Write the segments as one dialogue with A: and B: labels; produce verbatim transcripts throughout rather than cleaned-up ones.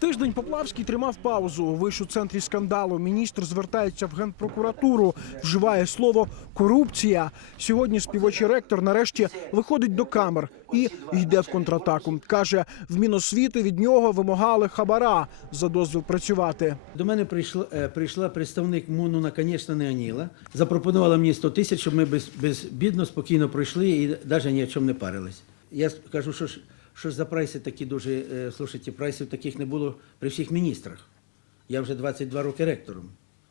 A: Тиждень Поплавський тримав паузу. Виш у центрі скандалу. Міністр звертається в Генпрокуратуру, вживає слово «корупція». Сьогодні співочий ректор нарешті виходить до камер і йде в контратаку. Каже, в Міносвіти від нього вимагали хабара за дозвіл працювати.
B: До мене прийшла, прийшла представник МОНу, наконець-то не Аніла. Запропонувала мені сто тисяч, щоб ми без, безбідно, спокійно пройшли і навіть ні о чому не парились. Я кажу, що ж, що ж за прайси такі дуже, слушайте, прайсів таких не було при всіх міністрах. Я вже двадцять два роки ректором.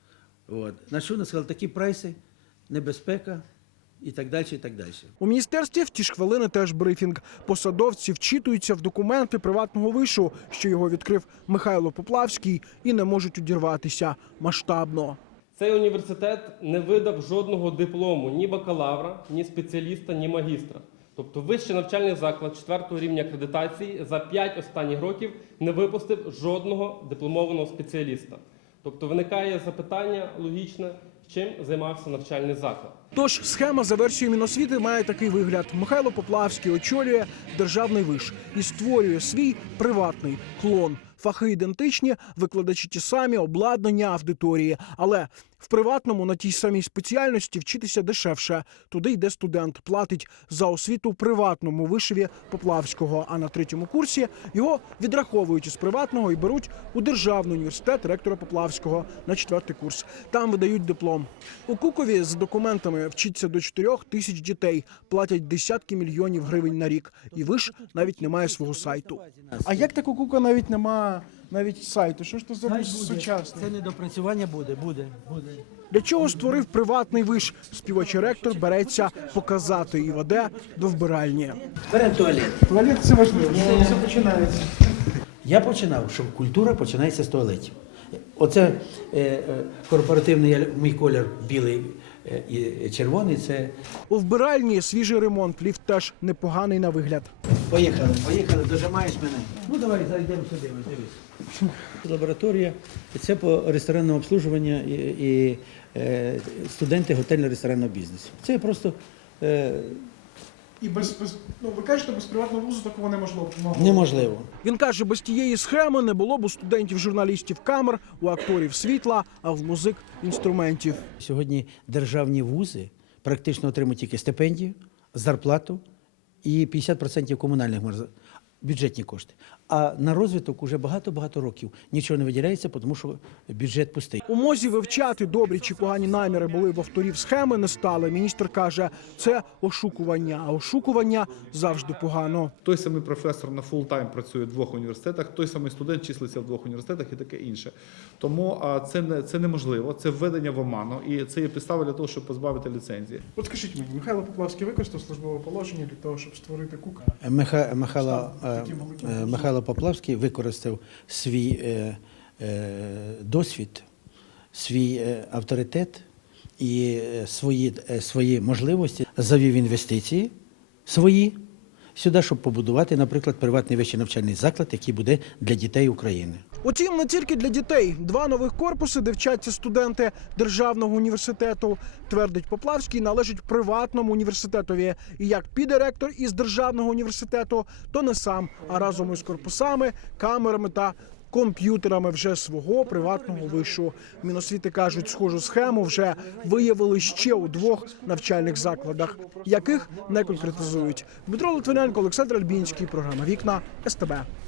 B: От. На що вони сказали, такі прайси, небезпека і так далі, і так далі.
A: У міністерстві в ті ж хвилини теж брифінг. Посадовці вчитуються в документи приватного вишу, що його відкрив Михайло Поплавський, і не можуть удірватися масштабно.
C: Цей університет не видав жодного диплому ні бакалавра, ні спеціаліста, ні магістра. Тобто вищий навчальний заклад четвертого рівня акредитації за п'ять останніх років не випустив жодного дипломованого спеціаліста. Тобто виникає запитання логічне, чим займався навчальний заклад.
A: Тож схема за версією Міносвіти має такий вигляд. Михайло Поплавський очолює державний виш і створює свій приватний клон. Фахи ідентичні, викладачі ті самі, обладнання, аудиторії. Але в приватному на тій самій спеціальності вчитися дешевше. Туди йде студент, платить за освіту в приватному вишиві Поплавського. А на третьому курсі його відраховують із приватного і беруть у державний університет ректора Поплавського на четвертий курс. Там видають диплом. У Кукові з документами вчиться до чотирьох тисяч дітей. Платять десятки мільйонів гривень на рік. І виш навіть не має свого сайту. А як так у Кука навіть немає навіть сайту? Що ж це за сучасне?
B: Це недопрацювання буде, буде, буде.
A: Для чого створив приватний виш? Співочий ректор береться показати і веде до вбиральні.
B: Беремо туалет.
A: Туалет – це важливо, все починається.
B: Я починав, що культура починається з туалетів. Оце е, е, корпоративний мій колір білий е, і червоний. Це
A: У вбиральні свіжий ремонт, ліфт теж непоганий на вигляд.
B: поїхали, поїхали, дожимаєш мене. Ну давай зайдемо сюди, ось дивись. Лабораторія, це по ресторанному обслуговуванню і, і е, студенти готельно-ресторанного бізнесу. Це просто е,
A: І без, без ну ви кажете, без приватного вузу такого неможливо.
B: неможливо.
A: Він каже, без тієї схеми не було б у студентів-журналістів камер, у акторів світла, а в музик інструментів.
B: Сьогодні державні вузи практично отримують тільки стипендію, зарплату і п'ятдесят відсотків комунальних бюджетні кошти. А на розвиток уже багато-багато років нічого не виділяється, тому що бюджет пустий.
A: У МОЗі вивчати, добрі чи погані наміри були в авторів схеми, не стали. Міністр каже, це ошукування, а ошукування завжди погано.
D: Той самий професор на фултайм працює в двох університетах, той самий студент числиться в двох університетах і таке інше. Тому це, не, це неможливо, це введення в оману і це є підстава для того, щоб позбавити ліцензії.
A: От скажіть мені, Михайло Поплавський використав службове положення для того, щоб створити КУК?
B: Миха, Михайло, Михайло Поплавський використав свій е, е, досвід, свій е, авторитет і е, свої, е, свої можливості, завів інвестиції свої сюди, щоб побудувати, наприклад, приватний вищий навчальний заклад, який буде для дітей України.
A: Утім, не тільки для дітей. Два нових корпуси, де вчаться студенти державного університету, твердить Поплавський, належать приватному університетові. І як піде ректор із державного університету, то не сам, а разом із корпусами, камерами та комп'ютерами вже свого приватного вишу. Міносвіти кажуть, схожу схему вже виявили ще у двох навчальних закладах, яких не конкретизують. Дмитро Литвиненко, Олександр Альбінський, програма «Вікна», ес те бе.